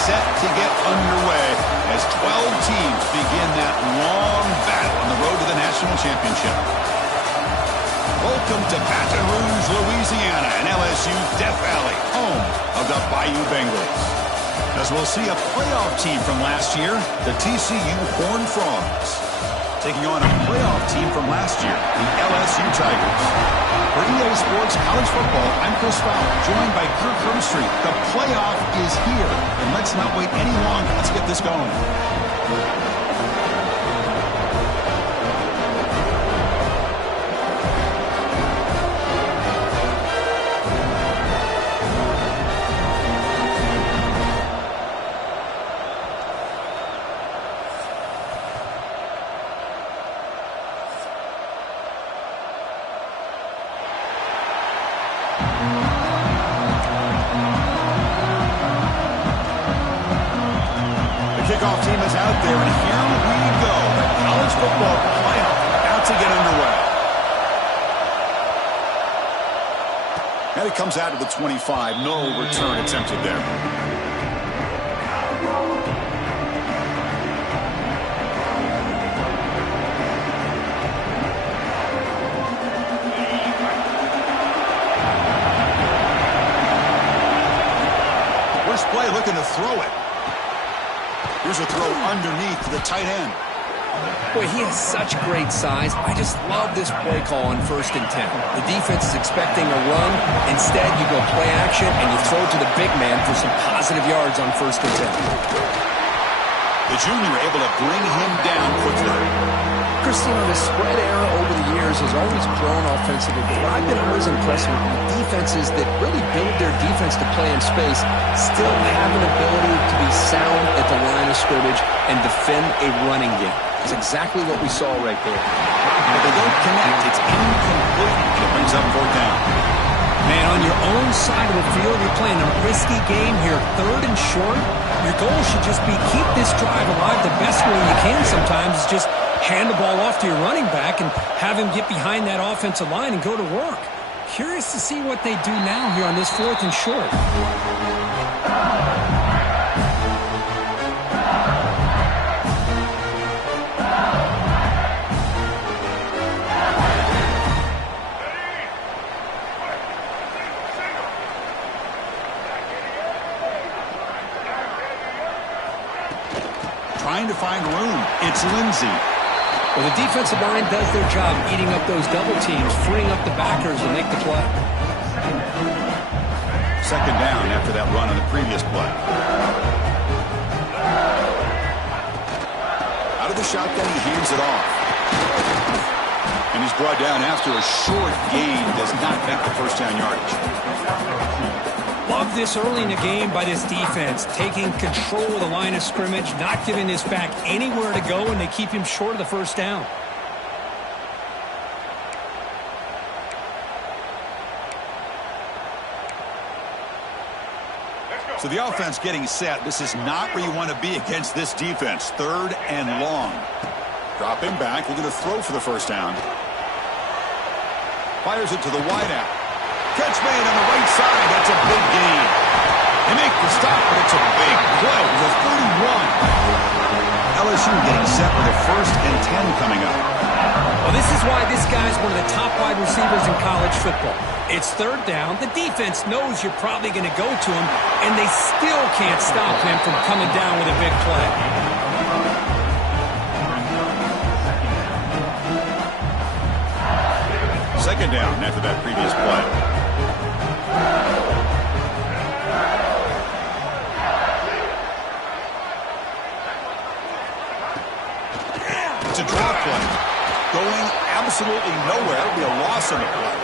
set to get underway as 12 teams begin that long battle on the road to the national championship. Welcome to Baton Rouge, Louisiana, and LSU's Death Valley, home of the Bayou Bengals. As we'll see a playoff team from last year, the TCU Horned Frogs, taking on a playoff team from last year, the LSU Tigers. For EA Sports College Football, I'm Chris Fowler, joined by Kirk Herbstreit. The playoff is here, and let's not wait any longer. Let's get this going. Kickoff team is out there, and here we go. The college football playoff about to get underway. And it comes out of the 25. No return attempted there. First play looking to throw it. Here's a throw underneath to the tight end. Boy, he has such great size. I just love this play call on 1st and 10. The defense is expecting a run. Instead, you go play action, and you throw to the big man for some positive yards on 1st and 10. The junior able to bring him down quickly. Christine, the spread era over the years has always grown offensively, but I've been always impressed with the defenses that really build their defense to play in space, still have an ability to be sound at the line of scrimmage and defend a running game. That's exactly what we saw right there. But they don't connect. It's incomplete, and it brings up 4th down. Man, on your own side of the field, you're playing a risky game here, 3rd and short. Your goal should just be keep this drive alive the best way you can sometimes is just hand the ball off to your running back and have him get behind that offensive line and go to work. Curious to see what they do now here on this 4th and short. Trying to find room. It's Lindsey. Well, the defensive line does their job eating up those double teams, freeing up the backers to make the play. 2nd down after that run on the previous play. Out of the shotgun, he hands it off. And he's brought down after a short gain. Does not make the 1st down yardage. Love this early in the game by this defense, taking control of the line of scrimmage, not giving this back anywhere to go, and they keep him short of the 1st down. So the offense getting set. This is not where you want to be against this defense. 3rd and long. Drop him back. Looking to throw for the 1st down. Fires it to the wideout. Catch made on the right side. That's a big gain. They make the stop, but it's a big play. The 31. LSU getting set with a 1st and 10 coming up. Well, this is why this guy's one of the top wide receivers in college football. It's 3rd down. The defense knows you're probably going to go to him, and they still can't stop him from coming down with a big play. Second down after that previous play. It's a draw play. Going absolutely nowhere. It'll be a loss on the play.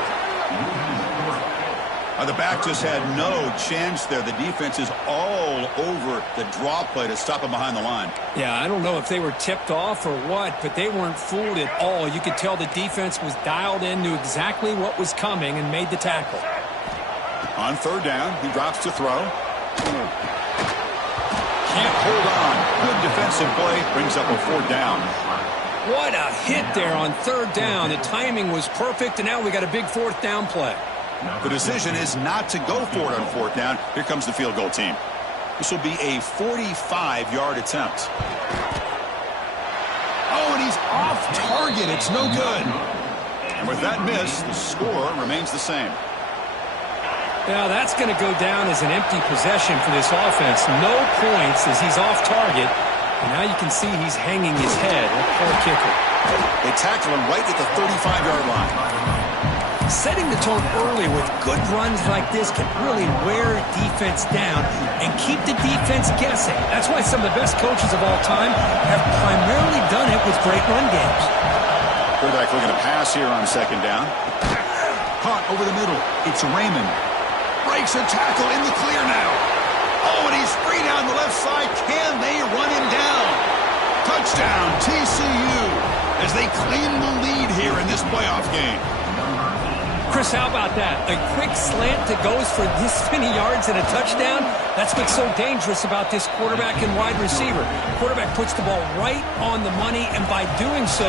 The back just had no chance there. The defense is all over the draw play to stop him behind the line. Yeah, I don't know if they were tipped off or what, but they weren't fooled at all. You could tell the defense was dialed in, knew exactly what was coming, and made the tackle. On 3rd down, he drops to throw. Can't hold on. Good defensive play. Brings up a 4th down. What a hit there on 3rd down. The timing was perfect, and now we got a big 4th down play. The decision is not to go for it on 4th down. Here comes the field goal team. This will be a 45-yard attempt. Oh, and he's off target. It's no good. And with that miss, the score remains the same. Now that's going to go down as an empty possession for this offense. No points as he's off target. And now you can see he's hanging his head. Poor kicker. They tackle him right at the 35-yard line. Setting the tone early with good runs like this can really wear defense down and keep the defense guessing. That's why some of the best coaches of all time have primarily done it with great run games. Quarterback looking to pass here on second down. Caught over the middle. It's Raymond. Breaks a tackle in the clear now. Oh, and he's free down the left side. Can they run him down? Touchdown, TCU, as they claim the lead here in this playoff game. Chris, how about that? A quick slant that goes for this many yards and a touchdown? That's what's so dangerous about this quarterback and wide receiver. Quarterback puts the ball right on the money, and by doing so,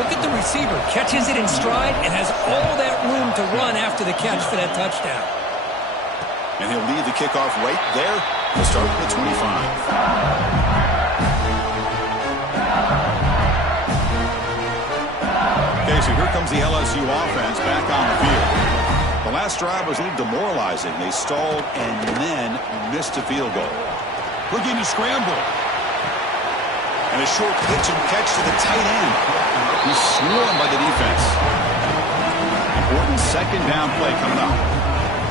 look at the receiver. Catches it in stride and has all that room to run after the catch for that touchdown. And he'll lead the kickoff right there. He'll start at the 25. Okay, so here comes the LSU offense back on the field. The last drive was a little demoralizing. They stalled and then missed a field goal. Looking to scramble. And a short pitch and catch to the tight end. He's swarmed by the defense. Important second down play coming up.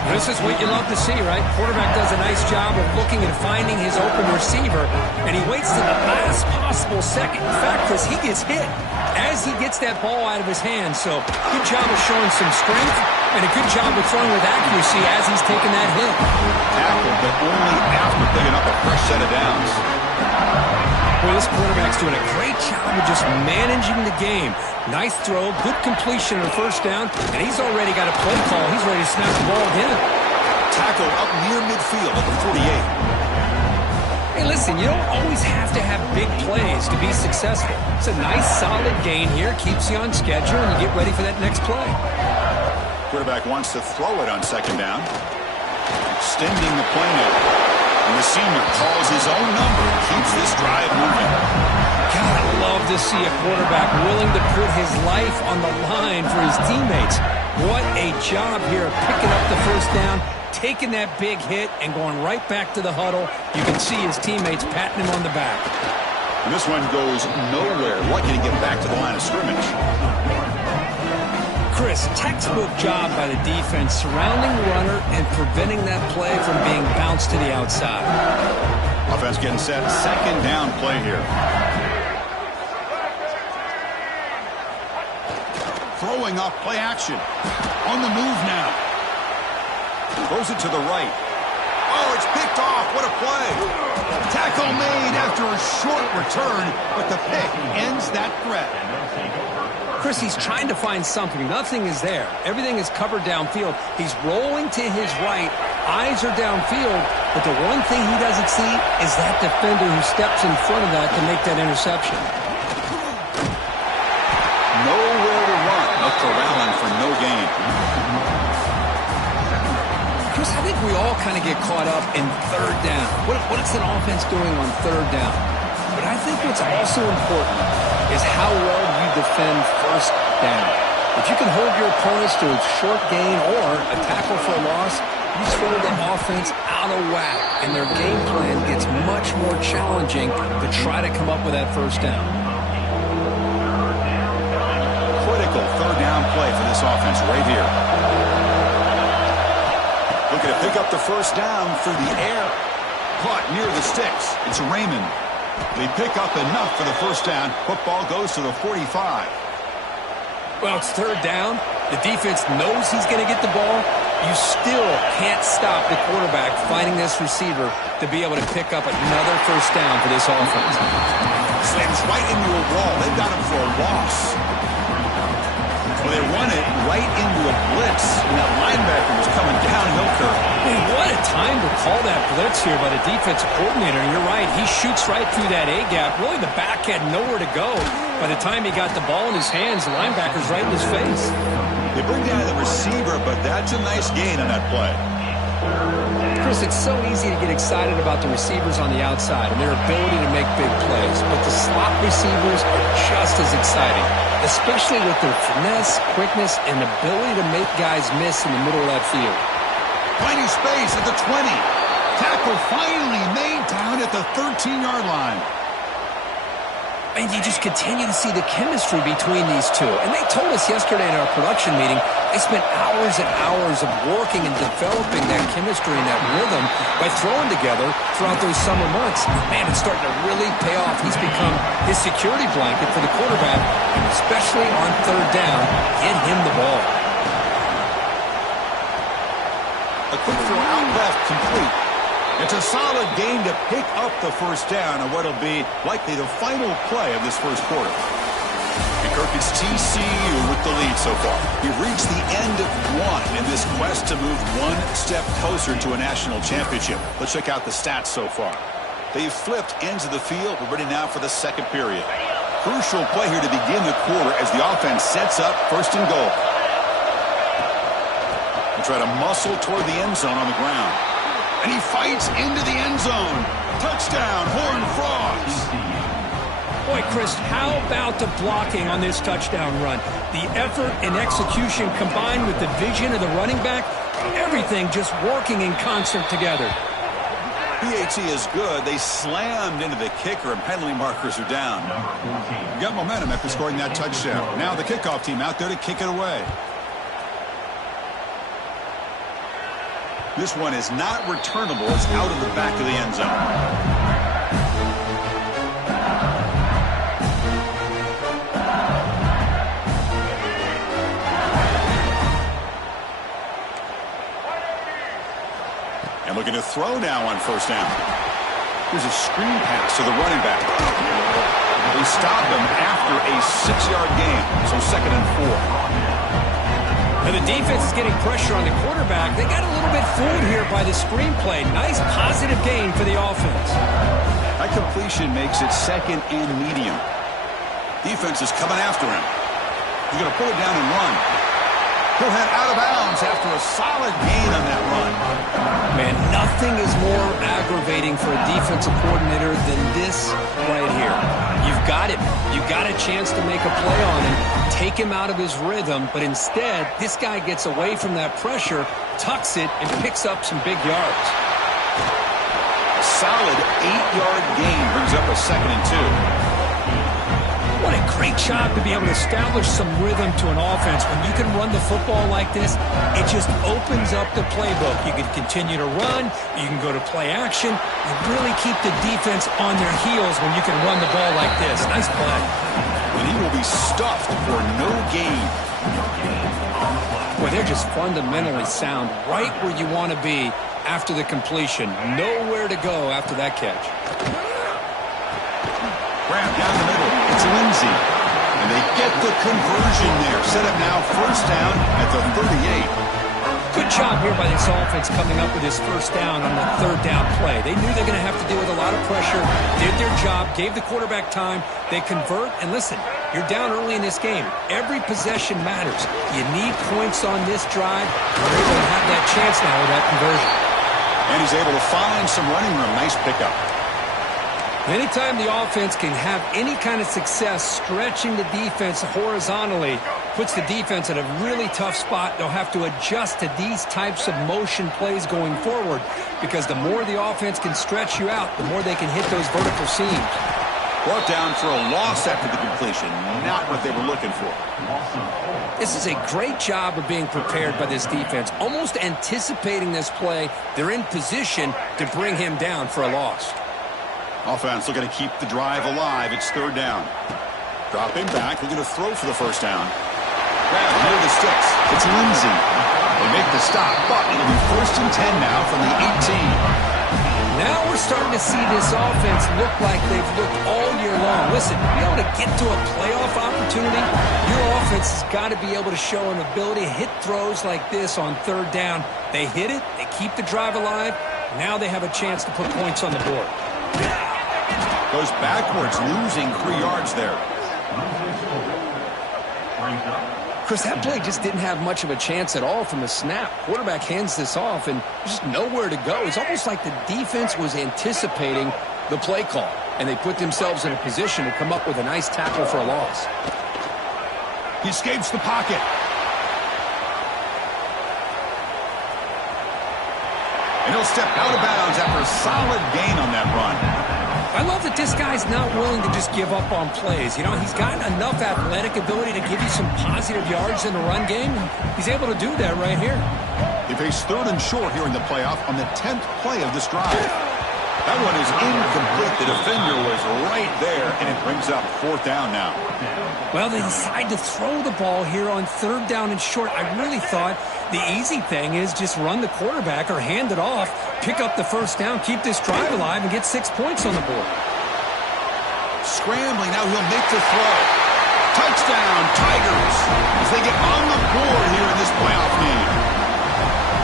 This is what you love to see, right? Quarterback does a nice job of looking and finding his open receiver, and he waits to the last possible second. In fact, Chris, he gets hit as he gets that ball out of his hands. So good job of showing some strength and a good job of throwing with accuracy as he's taking that hit. Tackle, but only after picking up a fresh set of downs. Boy, this quarterback's doing a great job of just managing the game. Nice throw, good completion on the first down, and he's already got a play call. He's ready to snap the ball again. Tackle up near midfield at the 48. Hey, listen, you don't always have to have big plays to be successful. It's a nice, solid gain here. Keeps you on schedule, and you get ready for that next play. Quarterback wants to throw it on second down. Extending the play now. And the senior calls his own number and keeps this drive moving. God, I love to see a quarterback willing to put his life on the line for his teammates. What a job here of picking up the first down, taking that big hit, and going right back to the huddle. You can see his teammates patting him on the back. And this one goes nowhere. Lucky to get back to the line of scrimmage. Chris, textbook job by the defense surrounding the runner and preventing that play from being bounced to the outside. Offense getting set. Second down play here. Throwing off play action. On the move now. Throws it to the right. Oh, it's picked off. What a play. Tackle made after a short return, but the pick ends that threat. Chris, he's trying to find something. Nothing is there. Everything is covered downfield. He's rolling to his right. Eyes are downfield. But the one thing he doesn't see is that defender who steps in front of that to make that interception. Nowhere to run. No corralling for no gain. Chris, I think we all kind of get caught up in third down. What is an offense doing on third down? But I think what's also important is how well you defend first down. If you can hold your opponents to a short gain or a tackle for a loss, you throw the offense out of whack, and their game plan gets much more challenging to try to come up with that first down. Critical third down play for this offense right here. Looking to pick up the first down through the air. Caught near the sticks. It's Raymond. They pick up enough for the first down. Football goes to the 45. Well, it's third down. The defense knows he's going to get the ball. You still can't stop the quarterback finding this receiver to be able to pick up another first down for this offense. Slams right into a wall. They've got him for a loss. Well, they run it right into a blitz, and that linebacker was coming downhill curve. Hey, what a time to call that blitz here by the defensive coordinator. And you're right, he shoots right through that A-gap. Really, the back had nowhere to go. By the time he got the ball in his hands, the linebacker's right in his face. They bring down the receiver, but that's a nice gain on that play. Chris, it's so easy to get excited about the receivers on the outside and their ability to make big plays, but the slot receivers are just as exciting, especially with their finesse, quickness, and ability to make guys miss in the middle of that field. Finding space at the 20. Tackle finally made down at the 13-yard line. And you just continue to see the chemistry between these two. And they told us yesterday in our production meeting, they spent hours and hours of working and developing that chemistry and that rhythm by throwing together throughout those summer months. Man, it's starting to really pay off. He's become his security blanket for the quarterback, and especially on third down, get him the ball. A quick throw out left, complete. It's a solid gain to pick up the first down on what will be likely the final play of this first quarter. And Kirk, it's TCU with the lead so far. We've reached the end of one in this quest to move one step closer to a national championship. Let's check out the stats so far. They've flipped ends of the field. We're ready now for the second period. Crucial play here to begin the quarter as the offense sets up first and goal. They try to muscle toward the end zone on the ground. And he fights into the end zone. Touchdown, Horned Frogs. Boy, Chris, how about the blocking on this touchdown run? The effort and execution combined with the vision of the running back, everything just working in concert together. PAT is good. They slammed into the kicker, and penalty markers are down. You got momentum after scoring that touchdown. Now the kickoff team out there to kick it away. This one is not returnable. It's out of the back of the end zone. And looking to throw now on first down. Here's a screen pass to the running back. They stop him after a 6-yard gain, so 2nd and 4. And the defense is getting pressure on the quarterback. They got a little bit fooled here by the screenplay. Nice positive gain for the offense. That completion makes it 2nd and medium. Defense is coming after him. He's going to pull it down and run. He'll head out of bounds after a solid gain on that run. Man, nothing is more aggravating for a defensive coordinator than this right here. You've got him. You've got a chance to make a play on him, take him out of his rhythm, but instead, this guy gets away from that pressure, tucks it, and picks up some big yards. A solid 8-yard gain brings up a 2nd and 2. What a great job to be able to establish some rhythm to an offense. When you can run the football like this, it just opens up the playbook. You can continue to run. You can go to play action. You really keep the defense on their heels when you can run the ball like this. Nice play. And he will be stuffed for no gain. Boy, they're just fundamentally sound right where you want to be after the completion. Nowhere to go after that catch. Grab down the middle. It's Lindsey. And they get the conversion there. Set up now first down at the 38. Good job here by this offense coming up with his first down on the third down play. They knew they're going to have to deal with a lot of pressure, did their job, gave the quarterback time. They convert, and listen, you're down early in this game. Every possession matters. You need points on this drive. You're able to have that chance now with that conversion. And he's able to find some running room. Nice pickup. Anytime the offense can have any kind of success stretching the defense horizontally, puts the defense in a really tough spot. They'll have to adjust to these types of motion plays going forward because the more the offense can stretch you out, the more they can hit those vertical seams. Brought down for a loss after the completion. Not what they were looking for. This is a great job of being prepared by this defense. Almost anticipating this play, they're in position to bring him down for a loss. Offense looking to keep the drive alive. It's third down. Dropping back, looking to throw for the first down. Grab near the sticks. It's Lindsey. They make the stop, but it'll be 1st and 10 now from the 18. Now we're starting to see this offense look like they've looked all year long. Listen, to be able to get to a playoff opportunity, your offense has got to be able to show an ability to hit throws like this on third down. They hit it, they keep the drive alive. Now they have a chance to put points on the board. Goes backwards, losing 3 yards there. Chris, that play just didn't have much of a chance at all from the snap. Quarterback hands this off, and there's just nowhere to go. It's almost like the defense was anticipating the play call, and they put themselves in a position to come up with a nice tackle for a loss. He escapes the pocket. And he'll step out of bounds after a solid gain on that run. I love that this guy's not willing to just give up on plays. You know, he's got enough athletic ability to give you some positive yards in the run game. He's able to do that right here. They face 3rd and short here in the playoff on the 10th play of this drive. That one is incomplete. The defender was right there, and it brings up 4th down now. Well, they decide to throw the ball here on 3rd down and short. I really thought the easy thing is just run the quarterback or hand it off, pick up the 1st down, keep this drive alive, and get 6 points on the board. Scrambling, now he'll make the throw. Touchdown, Tigers, as they get on the board here in this playoff game.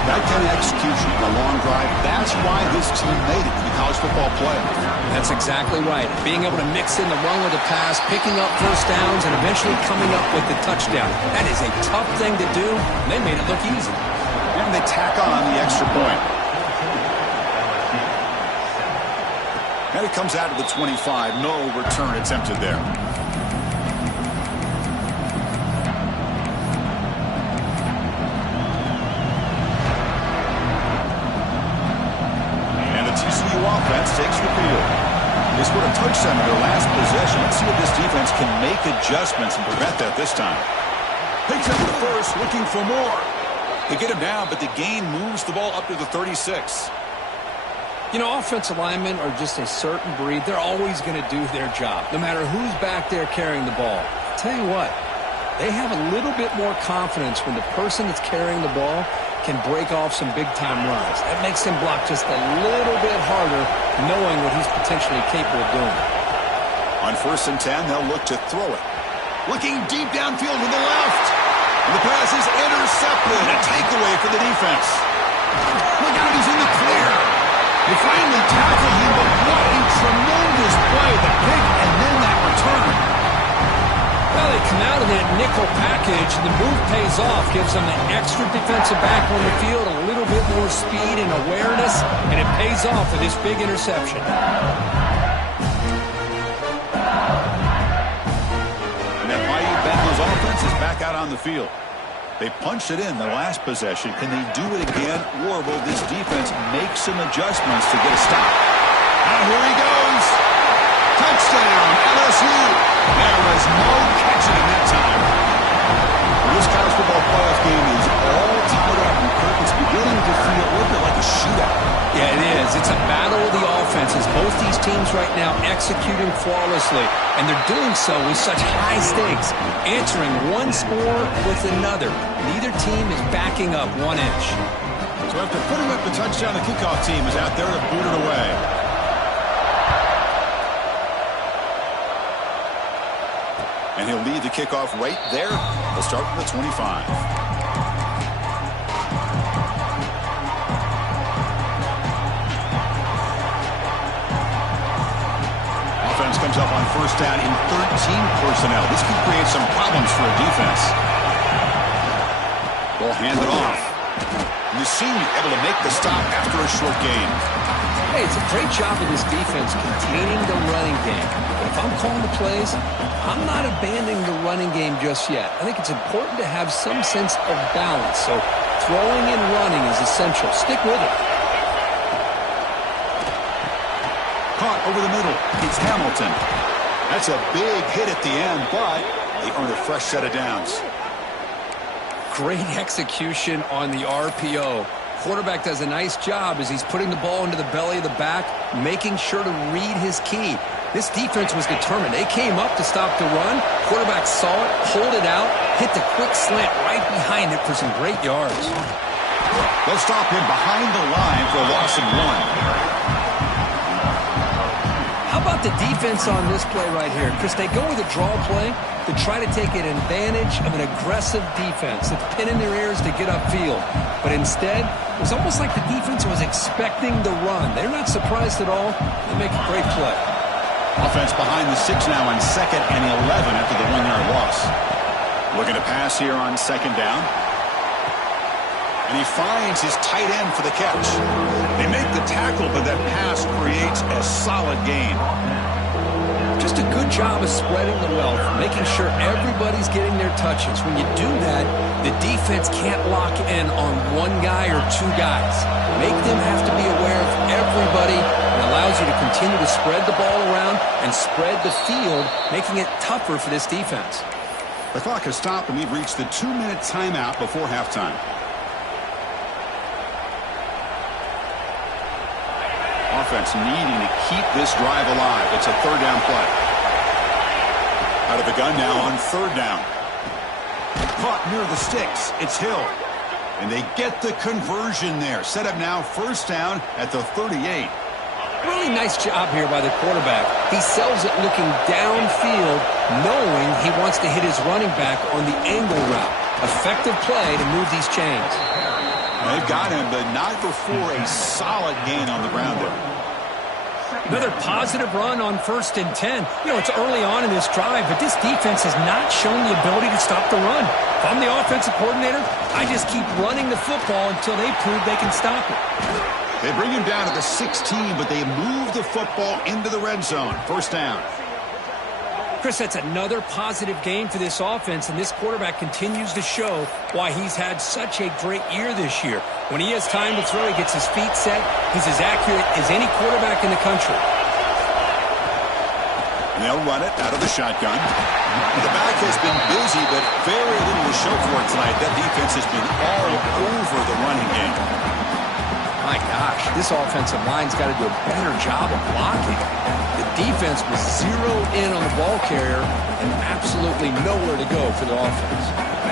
That kind of execution on a long drive, that's why this team made it to the college football playoff. That's exactly right. Being able to mix in the run with the pass, picking up 1st downs, and eventually coming up with the touchdown. That is a tough thing to do, and they made it look easy. And they tack on the extra point. And it comes out to the 25. No return attempted there. TCU offense takes the field. They scored a touchdown in their last possession. Let's see if this defense can make adjustments and prevent that this time. Picks up the 1st, looking for more. They get him down, but the gain moves the ball up to the 36. You know, offensive linemen are just a certain breed. They're always going to do their job, no matter who's back there carrying the ball. I'll tell you what, they have a little bit more confidence when the person that's carrying the ball can break off some big-time runs. That makes him block just a little bit harder, knowing what he's potentially capable of doing. On 1st and 10, they'll look to throw it. Looking deep downfield to the left. And the pass is intercepted. A takeaway for the defense. Look out, he's in the clear. They finally tackle him, but what a tremendous play. The pick and then that return. Well, they come out of that nickel package, and the move pays off, gives them an extra defensive back on the field, a little bit more speed and awareness, and it pays off with this big interception. And that Bayou Bengals offense is back out on the field. They punched it in the last possession. Can they do it again, or will this defense make some adjustments to get a stop? Now here he goes. Touchdown, LSU. There was no catching him that time. This college football playoff game is all tied up, and Kirk, it's beginning to feel a little bit like a shootout. Yeah, it is. It's a battle of the offenses. Both these teams right now executing flawlessly, and they're doing so with such high stakes, answering one score with another. Neither team is backing up 1 inch. So after putting up the touchdown, the kickoff team is out there to boot it away. And he'll lead the kickoff right there. He'll start from the 25. Offense comes up on 1st down in 13 personnel. This could create some problems for a defense. Ball handed off. And the senior able to make the stop after a short gain. Hey, it's a great job of this defense containing the running game. But if I'm calling the plays, I'm not abandoning the running game just yet. I think it's important to have some sense of balance. So throwing and running is essential. Stick with it. Caught over the middle. It's Hamilton. That's a big hit at the end, but they earn a fresh set of downs. Great execution on the RPO. Quarterback does a nice job as he's putting the ball into the belly of the back, making sure to read his key. This defense was determined. They came up to stop the run. Quarterback saw it, pulled it out, hit the quick slant right behind it for some great yards. They'll stop him behind the line for a loss of 1. How about the defense on this play right here? Chris, they go with a draw play to try to take an advantage of an aggressive defense that's pinning their ears to get upfield. But instead, it was almost like the defense was expecting the run. They're not surprised at all. They make a great play. Offense behind the 6 now on 2nd and 11 after the 1-yard loss. Looking to pass here on second down. And he finds his tight end for the catch. They make the tackle, but that pass creates a solid gain. Just a good job of spreading the wealth, making sure everybody's getting their touches. When you do that, the defense can't lock in on one guy or two guys. Make them have to be aware of everybody. It allows you to continue to spread the ball around and spread the field, making it tougher for this defense. The clock has stopped, and we've reached the 2-minute timeout before halftime. Offense needing to keep this drive alive. It's a third down play. Out of the gun now on third down. Caught near the sticks. It's Hill. And they get the conversion there. Set up now first down at the 38. Really nice job here by the quarterback. He sells it looking downfield, knowing he wants to hit his running back on the angle route. Effective play to move these chains. They've got him, but not before a solid gain on the ground there. Another positive run on 1st and 10. You know, it's early on in this drive, but this defense has not shown the ability to stop the run. If I'm the offensive coordinator, I just keep running the football until they prove they can stop it. They bring him down to the 16, but they move the football into the red zone. First down. Chris, that's another positive game for this offense, and this quarterback continues to show why he's had such a great year this year. When he has time to throw, he gets his feet set. He's as accurate as any quarterback in the country. And they'll run it out of the shotgun. The back has been busy, but very little to show for it tonight. That defense has been all over the running game. My gosh, this offensive line's got to do a better job of blocking. The defense was zeroed in on the ball carrier and absolutely nowhere to go for the offense.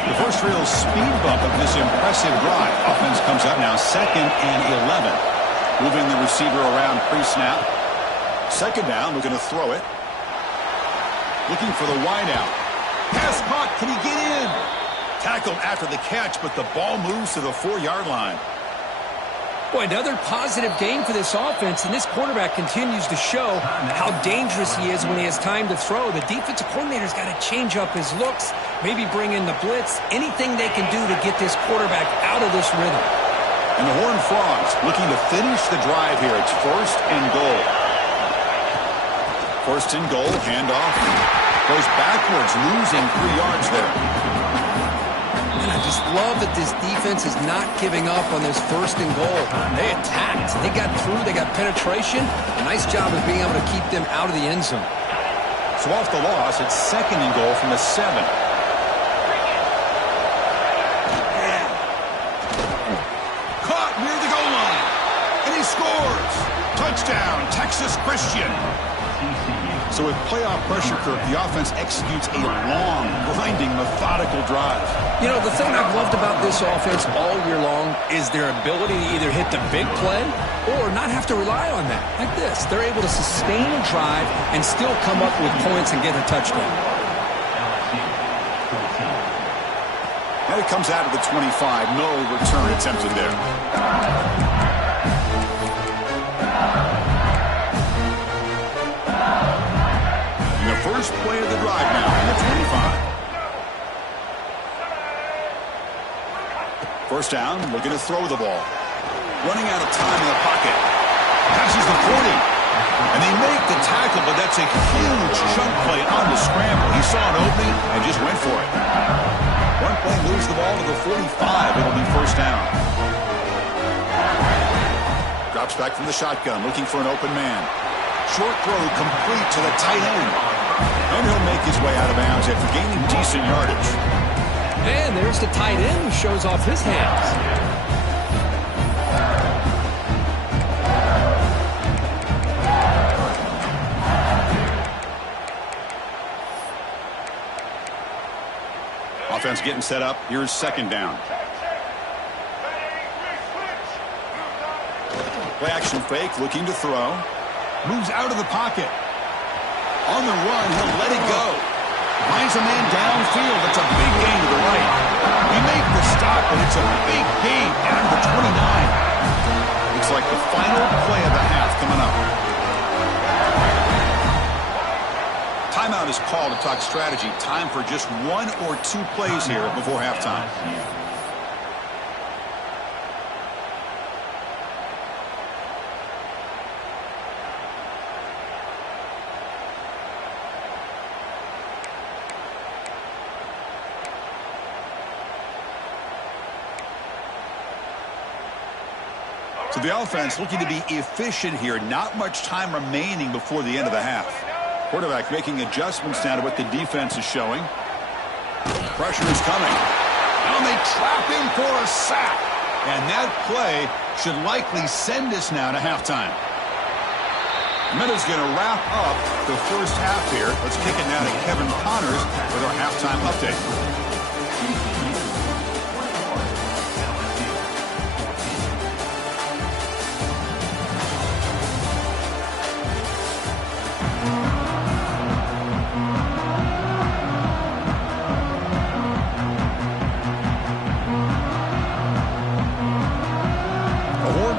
The first real speed bump of this impressive drive. Offense comes up now 2nd and 11. Moving the receiver around pre-snap. Second down, looking to throw it. Looking for the wideout. Pass caught, can he get in? Tackled after the catch, but the ball moves to the 4-yard line. Boy, another positive game for this offense, and this quarterback continues to show how dangerous he is when he has time to throw. The defensive coordinator's got to change up his looks, maybe bring in the blitz, anything they can do to get this quarterback out of this rhythm. And the Horned Frogs looking to finish the drive here. It's 1st and goal. 1st and goal, handoff. Goes backwards, losing 3 yards there. I just love that this defense is not giving up on this 1st and goal. They attacked. They got through. They got penetration. A nice job of being able to keep them out of the end zone. So off the loss, it's 2nd and goal from the 7. Caught near the goal line. And he scores. Touchdown, Texas Christian. So with playoff pressure, Kirk, the offense executes a long, grinding, methodical drive. You know, the thing I've loved about this offense all year long is their ability to either hit the big play or not have to rely on that. Like this, they're able to sustain a drive and still come up with points and get a touchdown. And it comes out of the 25. No return attempted there. First play of the drive now in the 25. First down, looking to throw the ball. Running out of time in the pocket. Passes the 40. And they make the tackle, but that's a huge chunk play on the scramble. He saw an opening and just went for it. One play moves the ball to the 45. It'll be first down. Drops back from the shotgun, looking for an open man. Short throw complete to the tight end. And he'll make his way out of bounds after gaining decent yardage. And there's the tight end who shows off his hands. Offense getting set up. Here's second down. Play action fake, looking to throw. Moves out of the pocket. On the run, he'll let it go. Finds a man downfield. It's a big gain to the right. He made the stop, but it's a big gain down to the 29. Looks like the final play of the half coming up. Timeout is call to talk strategy. Time for just 1 or 2 plays here before halftime. So the offense looking to be efficient here. Not much time remaining before the end of the half. Quarterback making adjustments now to what the defense is showing. Pressure is coming. And they trap him for a sack. And that play should likely send us now to halftime. Minuta's going to wrap up the first half here. Let's kick it now to Kevin Connors with our halftime update.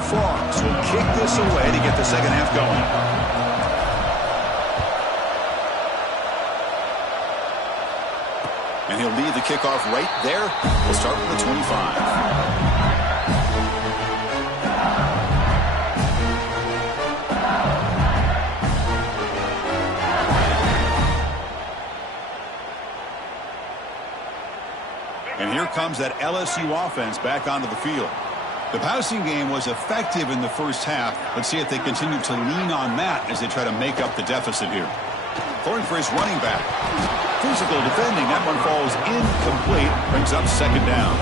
Frogs will kick this away to get the second half going. And he'll lead the kickoff right there. We'll start with the 25. And here comes that LSU offense back onto the field. The passing game was effective in the first half. Let's see if they continue to lean on that as they try to make up the deficit here. Throwing for his running back. Physical defending. That one falls incomplete. Brings up second down.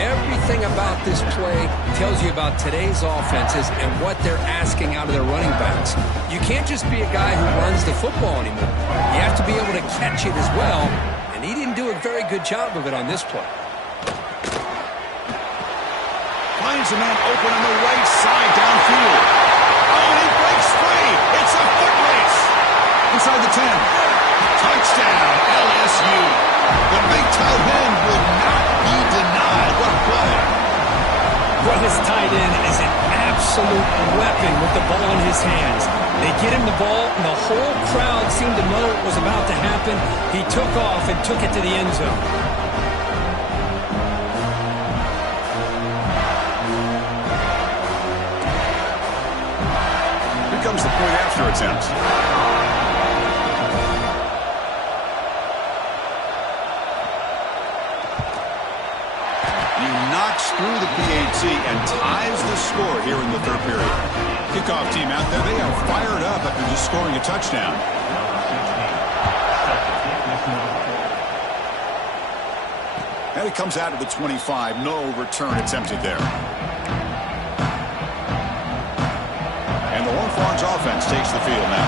Everything about this play tells you about today's offenses and what they're asking out of their running backs. You can't just be a guy who runs the football anymore. You have to be able to catch it as well, and he didn't do a very good job of it on this play. Finds a man open on the right side downfield. Oh, he breaks free. It's a foot race. Inside the 10. Touchdown, LSU. The big tight end will not be denied. What a play. Well, this tight end is an absolute weapon with the ball in his hands. They get him the ball, and the whole crowd seemed to know what was about to happen. He took off and took it to the end zone. Comes the point after attempt. He knocks through the PAT and ties the score here in the third period. Kickoff team out there, they are fired up after just scoring a touchdown. And it comes out of the 25. No return attempted there. And the Horned Frogs offense takes the field now.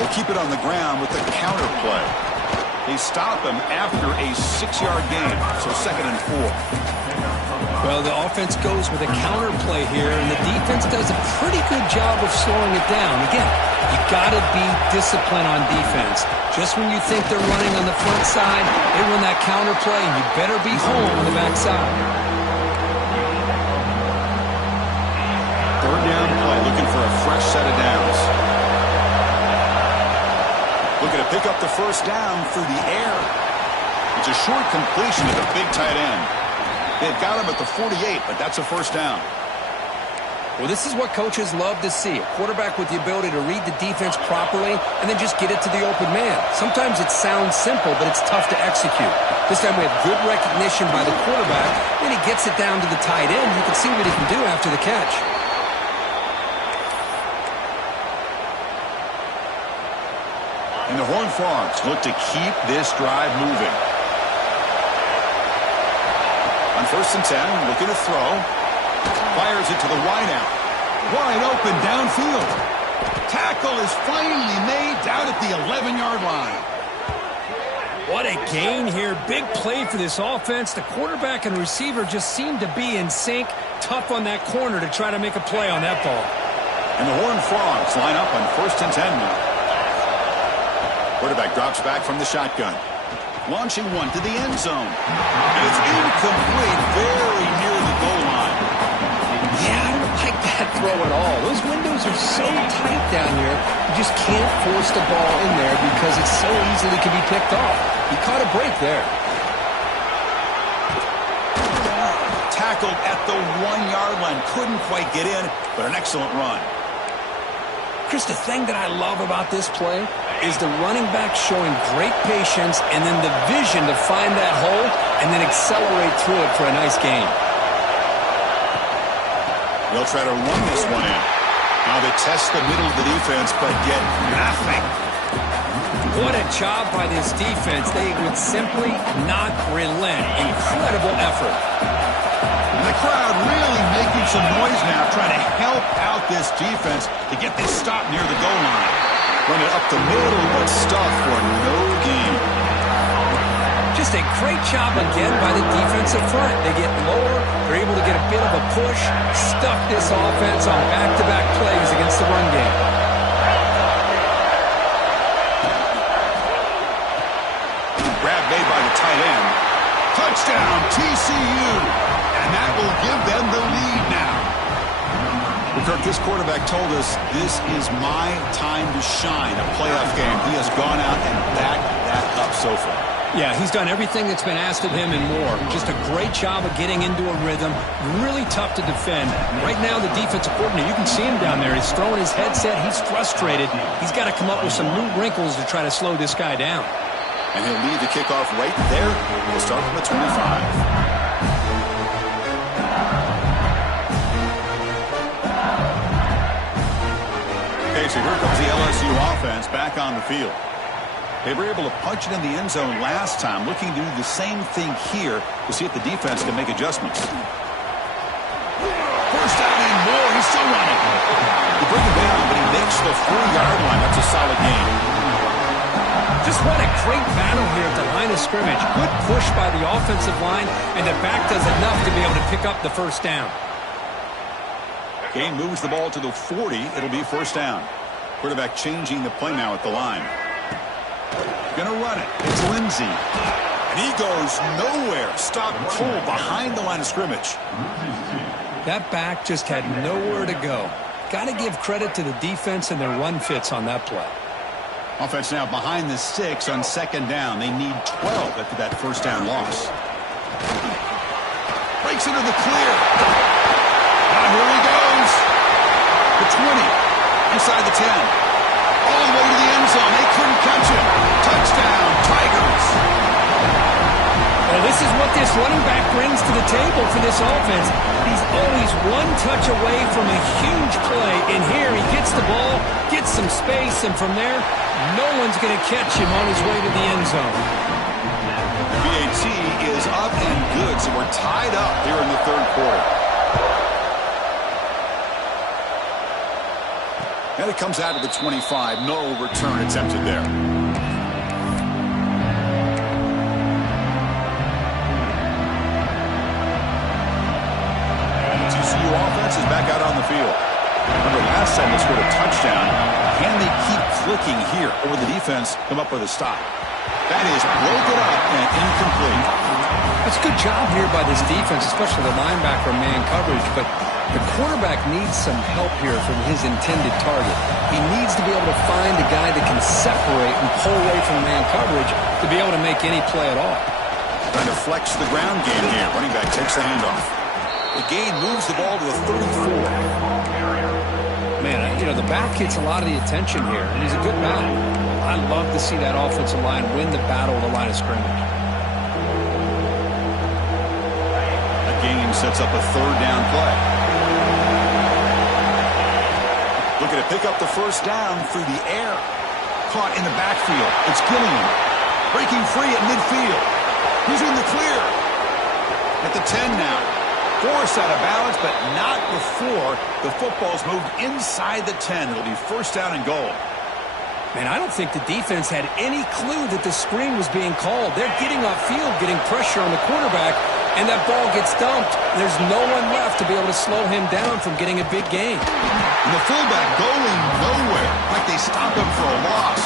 They keep it on the ground with the counter play. They stop him after a 6-yard gain, so 2nd and 4. Well, the offense goes with a counter play here, and the defense does a pretty good job of slowing it down. Again, you got to be disciplined on defense. Just when you think they're running on the front side, they run that counter play, and you better be home on the back side. Third down play, looking for a fresh set of downs. Looking to pick up the first down through the air. It's a short completion to the big tight end. They've got him at the 48, but that's a first down. Well, this is what coaches love to see. A quarterback with the ability to read the defense properly and then just get it to the open man. Sometimes it sounds simple, but it's tough to execute. This time we have good recognition by the quarterback, and he gets it down to the tight end. You can see what he can do after the catch. And the Horned Frogs look to keep this drive moving. On 1st and 10, looking to throw. Fires it to the wideout. Wide open downfield. Tackle is finally made down at the 11-yard line. What a gain here. Big play for this offense. The quarterback and receiver just seem to be in sync. Tough on that corner to try to make a play on that ball. And the Horned Frogs line up on 1st and 10 now. Quarterback drops back from the shotgun. Launching one to the end zone. And it's incomplete, very near the goal line. Yeah, I don't like that throw at all. Those windows are so tight down here, you just can't force the ball in there because it so easily can be picked off. He caught a break there. Tackled at the 1-yard line. Couldn't quite get in, but an excellent run. Chris, the thing that I love about this play is the running back showing great patience and then the vision to find that hole and then accelerate through it for a nice gain. They'll try to run this one in. Now they test the middle of the defense, but get nothing. What a job by this defense. They would simply not relent. Incredible effort. And the crowd really making some noise now, trying to help out this defense to get this stop near the goal line. Run it up the middle, but stuff for no gain. Just a great job again by the defensive front. They get lower. They're able to get a bit of a push, stuff this offense on back-to-back plays against the run game. Grab made by the tight end. Touchdown, TCU. And that will give them the lead now. Well, Kirk, this quarterback told us this is my time to shine, a playoff game. He has gone out and backed that up so far. Yeah, he's done everything that's been asked of him and more. Just a great job of getting into a rhythm. Really tough to defend. Right now, the defensive coordinator, you can see him down there. He's throwing his headset. He's frustrated. He's got to come up with some new wrinkles to try to slow this guy down. And he'll lead the kickoff right there. We'll start from the 25. So here comes the LSU offense back on the field. They were able to punch it in the end zone last time, looking to do the same thing here to see if the defense can make adjustments. First down and more. He's still running. They bring him down, but he makes the 4-yard line. That's a solid gain. Just what a great battle here at the line of scrimmage. Good push by the offensive line, and the back does enough to be able to pick up the first down. Gain moves the ball to the 40. It'll be first down. Quarterback changing the play now at the line. Gonna run it. It's Lindsey. And he goes nowhere. Stop cold behind the line of scrimmage. That back just had nowhere to go. Got to give credit to the defense and their run fits on that play. Offense now behind the 6 on second down. They need 12 after that first down loss. Breaks into the clear. Now here he goes. The 20. Inside the 10. All the way to the end zone. They couldn't catch him. Touchdown, Tigers. Well, this is what this running back brings to the table for this offense. He's always one touch away from a huge play. And here he gets the ball, gets some space, and from there, no one's going to catch him on his way to the end zone. BAT is up and good, so we're tied up here in the third quarter. And it comes out of the 25. No return attempted there. The TCU offense is back out on the field. Remember, last time they scored a touchdown. Can they keep clicking here? Or will the defense come up with a stop? That is broken up and incomplete. It's a good job here by this defense, especially the linebacker man coverage, but the quarterback needs some help here from his intended target. He needs to be able to find a guy that can separate and pull away from man coverage to be able to make any play at all. Trying to flex the ground game here. Running back takes the handoff. The gain moves the ball to the 34. Man, you know, the back gets a lot of the attention here, and he's a good back. I love to see that offensive line win the battle of the line of scrimmage. A gain sets up a third down play. Looking to pick up the first down through the air. Caught in the backfield. It's Gilliam. Breaking free at midfield. He's in the clear. At the 10 now. Forced out of balance, but not before the football's moved inside the 10. It'll be first down and goal. Man, I don't think the defense had any clue that the screen was being called. They're getting upfield, getting pressure on the quarterback, and that ball gets dumped. There's no one left to be able to slow him down from getting a big gain. And the fullback going nowhere, like they stopped him for a loss.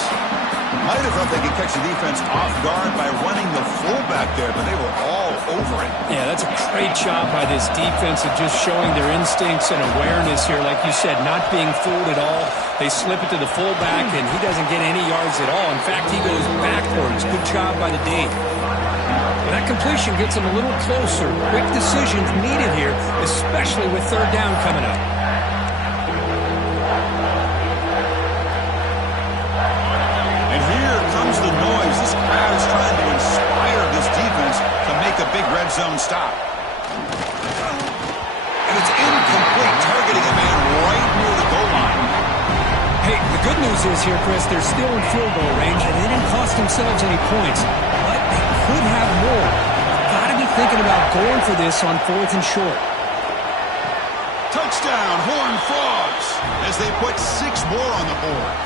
Might have thought they could catch the defense off guard by running the fullback there, but they were all over it. Yeah, that's a great job by this defense of just showing their instincts and awareness here. Like you said, not being fooled at all. They slip it to the fullback, and he doesn't get any yards at all. In fact, he goes backwards. Good job by the D. Well, that completion gets him a little closer. Quick decisions needed here, especially with third down coming up. The noise. This crowd is trying to inspire this defense to make a big red zone stop. And it's incomplete, targeting a man right near the goal line. Hey, the good news is here, Chris, they're still in field goal range, and they didn't cost themselves any points. But they could have more. Got to be thinking about going for this on 4th and short. Touchdown, Horned Frogs, as they put 6 more on the board.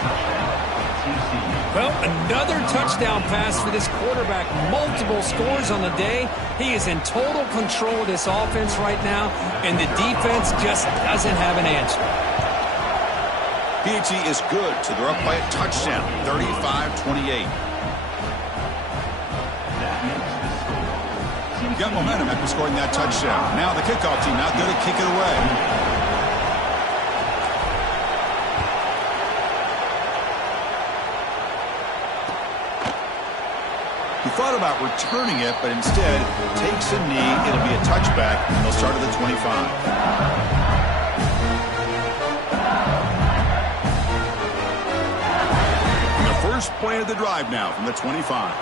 Well, another touchdown pass for this quarterback. Multiple scores on the day. He is in total control of this offense right now, and the defense just doesn't have an answer. PAT is good, so they're up by a touchdown, 35-28. Got momentum after scoring that touchdown. Now the kickoff team out there to kick it away. He thought about returning it, but instead takes a knee. It'll be a touchback, and they'll start at the 25. And the first play of the drive now from the 25.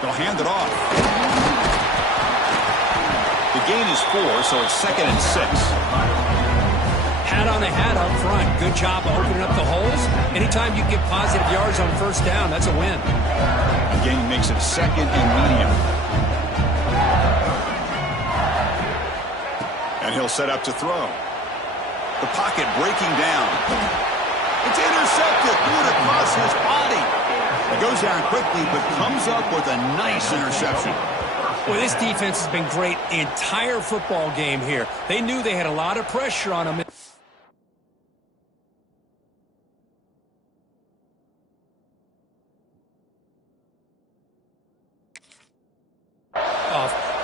They'll hand it off. The gain is 4, so it's 2nd and 6. Hat on a hat up front. Good job of opening up the holes. Anytime you get positive yards on first down, that's a win. Again, he makes it 2nd and medium. And he'll set up to throw. The pocket breaking down. It's intercepted. Threw it across his body. It goes down quickly, but comes up with a nice interception. Well, this defense has been great the entire football game here. They knew they had a lot of pressure on them.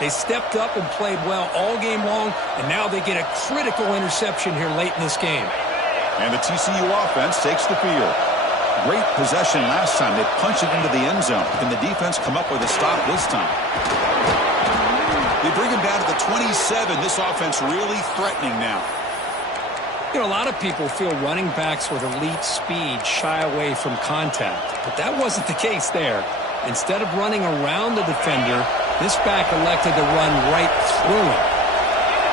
They stepped up and played well all game long, and now they get a critical interception here late in this game. And the TCU offense takes the field. Great possession last time. They punched it into the end zone. Can the defense come up with a stop this time? They bring him down to the 27. This offense really threatening now. You know, a lot of people feel running backs with elite speed shy away from contact, but that wasn't the case there. Instead of running around the defender, this back elected to run right through him.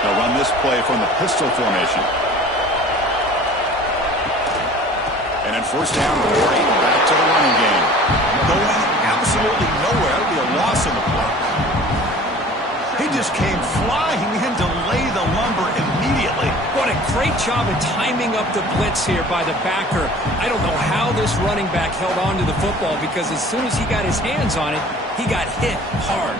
They'll run this play from the pistol formation. And then first down, right back to the running game. Going absolutely nowhere. It'll be a loss in the play. He just came flying in to lay the lumber immediately. What a great job of timing up the blitz here by the backer. I don't know how this running back held on to the football, because as soon as he got his hands on it, he got hit hard.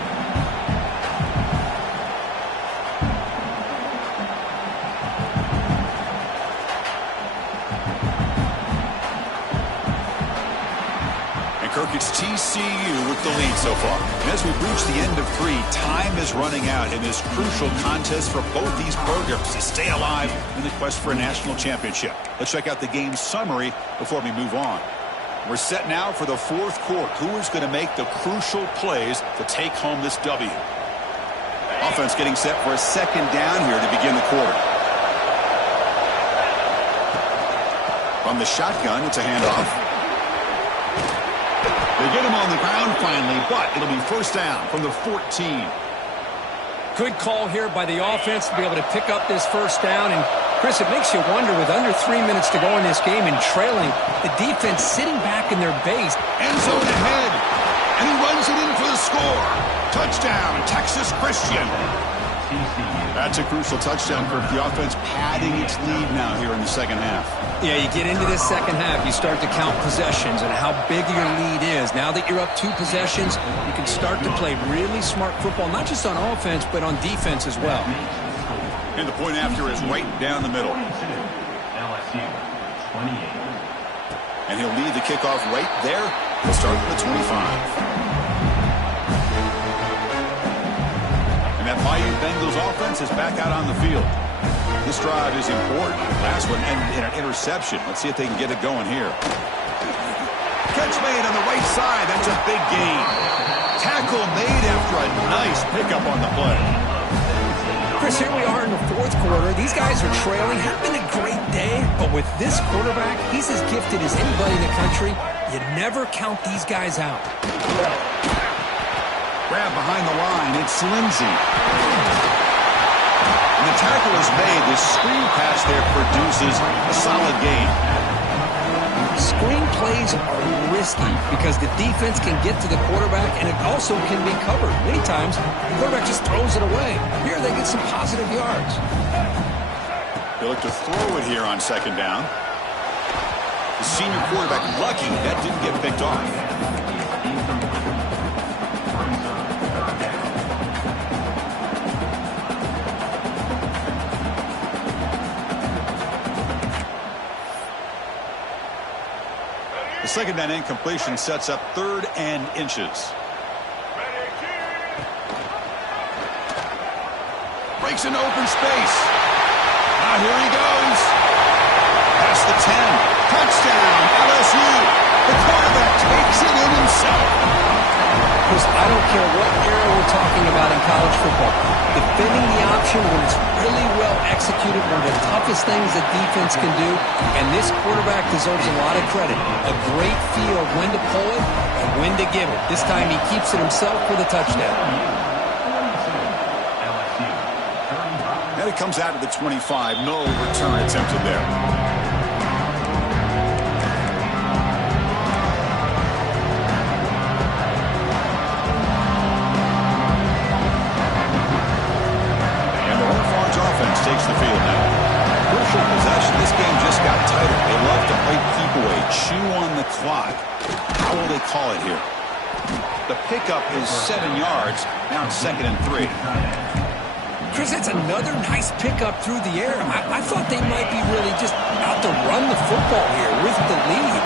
Kirk, it's TCU with the lead so far. And as we've reached the end of 3, time is running out in this crucial contest for both these programs to stay alive in the quest for a national championship. Let's check out the game summary before we move on. We're set now for the 4th quarter. Who is going to make the crucial plays to take home this W? Offense getting set for a 2nd down here to begin the quarter. From the shotgun, it's a handoff. They get him on the ground finally, but it'll be first down from the 14. Good call here by the offense to be able to pick up this first down. And, Chris, it makes you wonder, with under 3 minutes to go in this game and trailing, the defense sitting back in their base. End zone ahead, and he runs it in for the score. Touchdown, Texas Christian. That's a crucial touchdown, Kirk. The offense padding its lead now here in the second half. Yeah, you get into this second half, you start to count possessions and how big your lead is. Now that you're up 2 possessions, you can start to play really smart football, not just on offense, but on defense as well. And the point after is right down the middle. LSU 28. And he'll lead the kickoff right there. He'll start at the 25. And that Bayou Bengals offense is back out on the field. This drive is important. Last one ended in an interception. Let's see if they can get it going here. Catch made on the right side. That's a big gain. Tackle made after a nice pickup on the play. Chris, here we are in the fourth quarter. These guys are trailing. Haven't been a great day, but with this quarterback, he's as gifted as anybody in the country. You never count these guys out. Grab behind the line. It's Lindsey. And the tackle is made. This screen pass there produces a solid gain. Screen plays are risky because the defense can get to the quarterback and it also can be covered. Many times, the quarterback just throws it away. Here, they get some positive yards. They look to throw it here on second down. The senior quarterback lucky that didn't get picked off. The second down incompletion sets up 3rd and inches. Breaks into open space. Now here he goes. Past the 10. Touchdown, LSU. The quarterback takes it in himself. Chris, I don't care what era we're talking about in college football. Defending the option when it's really well executed, one of the toughest things that defense can do, and this quarterback deserves a lot of credit. A great feel of when to pull it and when to give it. This time he keeps it himself for the touchdown. And it comes out of the 25. No return attempted there. Takes the field now. Crucial possession. This game just got tighter. They love to play keep away, chew on the clock. How will they call it here? The pickup is 7 yards. Now it's 2nd and 3. Chris, that's another nice pickup through the air. I thought they might be really just out to run the football here with the lead.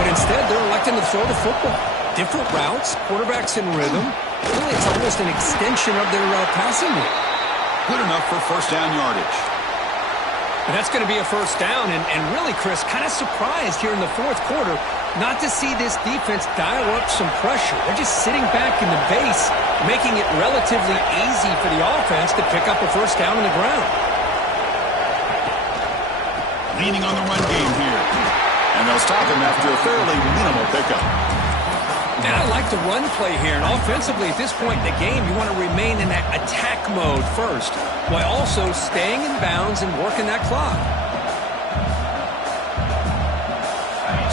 But instead, they're electing to throw the football. Different routes, quarterbacks in rhythm. Really, it's almost an extension of their passing game. Good enough for first down yardage. And that's going to be a first down. And really, Chris, kind of surprised here in the fourth quarter not to see this defense dial up some pressure. They're just sitting back in the base, making it relatively easy for the offense to pick up a first down on the ground. Leaning on the run game here. And they'll stop him after a fairly minimal pickup. And I like the run play here. And offensively, at this point in the game, you want to remain in that attack mode first, while also staying in bounds and working that clock.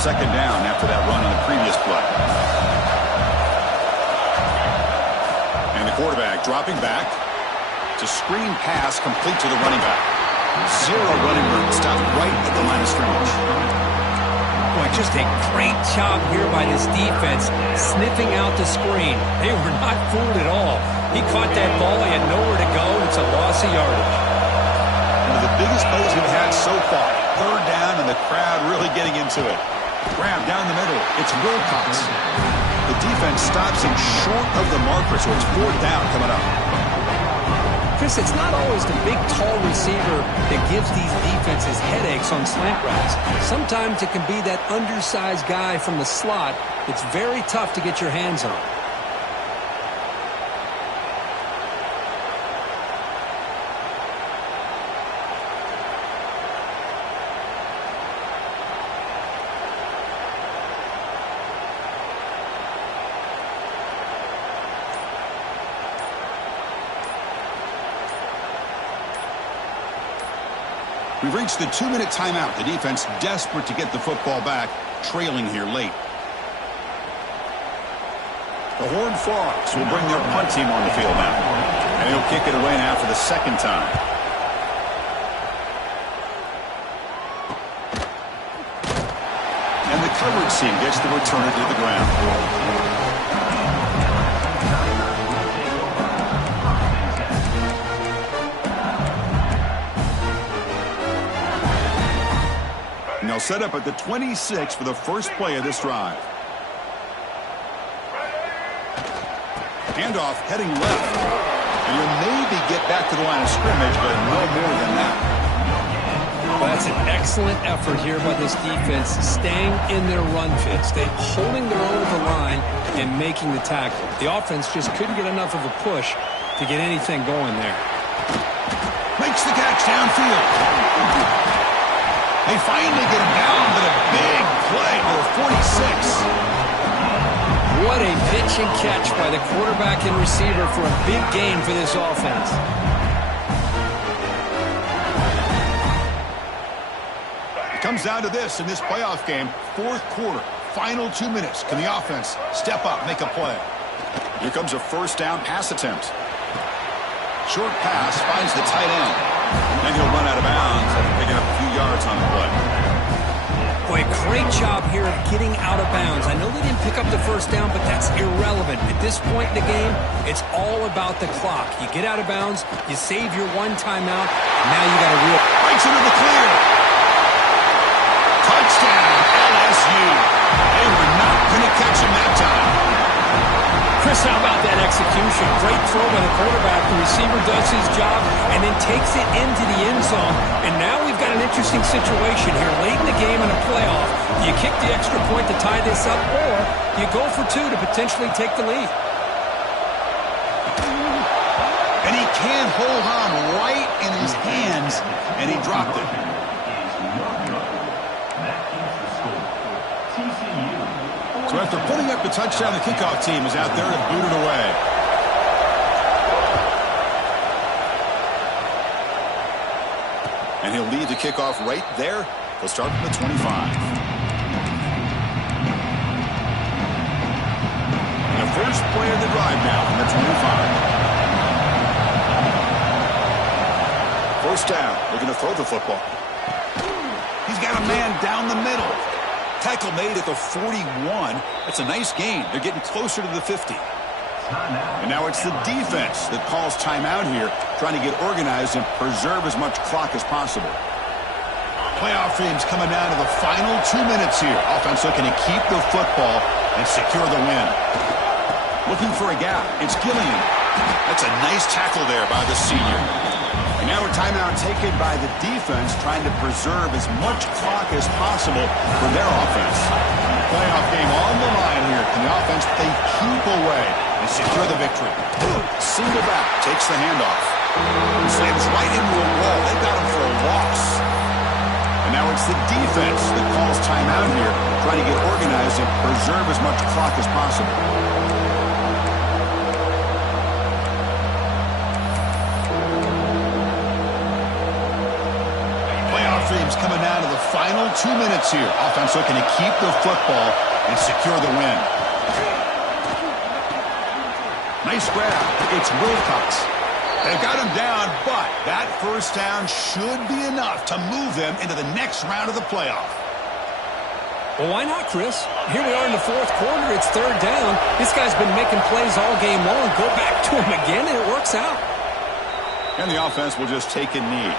Second down after that run on the previous play. And the quarterback dropping back. To screen pass complete to the running back. Zero running room. Stopped right at the line of scrimmage. Boy, just a great job here by this defense, sniffing out the screen. They were not fooled at all. He caught that ball. He had nowhere to go. It's a loss of yardage. One of the biggest plays we've had so far. 3rd down, and the crowd really getting into it. Grab down the middle. It's Wilcox. The defense stops him short of the marker, so it's 4th down coming up. Chris, it's not always the big, tall receiver that gives these defenses headaches on slant routes. Sometimes it can be that undersized guy from the slot that's very tough to get your hands on. We've reached the 2-minute timeout. The defense desperate to get the football back, trailing here late. The Horned Frogs will bring their punt team on the field now. And he'll kick it away now for the 2nd time. And the coverage team gets the returner to the ground. they'll set up at the 26 for the first play of this drive. Handoff heading left. And you'll maybe get back to the line of scrimmage, but no more than that. Well, that's an excellent effort here by this defense, staying in their run fit, holding their own at the line and making the tackle. The offense just couldn't get enough of a push to get anything going there. Makes the catch downfield. They finally get him down, but a big play for 46. What a pitch and catch by the quarterback and receiver for a big gain for this offense. It comes down to this in this playoff game. Fourth quarter, final 2 minutes. Can the offense step up, make a play? Here comes a first down pass attempt. Short pass finds the tight end. Then he'll run out of bounds after picking up a few yards on the play. Boy, great job here of getting out of bounds. I know they didn't pick up the first down, but that's irrelevant. At this point in the game, it's all about the clock. You get out of bounds, you save your one timeout, and now you got a real... Breaks into the clear. Touchdown, LSU. They were not going to catch him that time. Chris, how about that execution? Great throw by the quarterback. The receiver does his job and then takes it into the end zone. And now we've got an interesting situation here. Late in the game in a playoff, do you kick the extra point to tie this up, or you go for two to potentially take the lead? And he can't hold on right in his hands, and he dropped it. So after putting up the touchdown, the kickoff team is out there to boot it away. And he'll lead the kickoff right there. He'll start from the 25. And the first play of the drive now from the 25. First down, looking to throw the football. He's got a man down the middle. Tackle made at the 41. That's a nice gain. They're getting closer to the 50. And now it's the defense that calls timeout here, trying to get organized and preserve as much clock as possible. Playoff teams coming down to the final 2 minutes here. Offense looking to keep the football and secure the win. Looking for a gap. It's Gillian. That's a nice tackle there by the senior. And now a timeout taken by the defense, trying to preserve as much clock as possible for their offense. Playoff game on the line here. Can the offense play keep away and secure the victory? Single back takes the handoff. Slams right into a wall. They got him for a loss. And now it's the defense that calls timeout here, trying to get organized and preserve as much clock as possible. Teams coming down to the final 2 minutes here. Offense looking to keep the football and secure the win. Nice grab. It's Wilcox. They've got him down, but that first down should be enough to move them into the next round of the playoff. Well, why not, Chris? Here we are in the fourth quarter. It's third down. This guy's been making plays all game long. Go back to him again, and it works out. And the offense will just take a knee.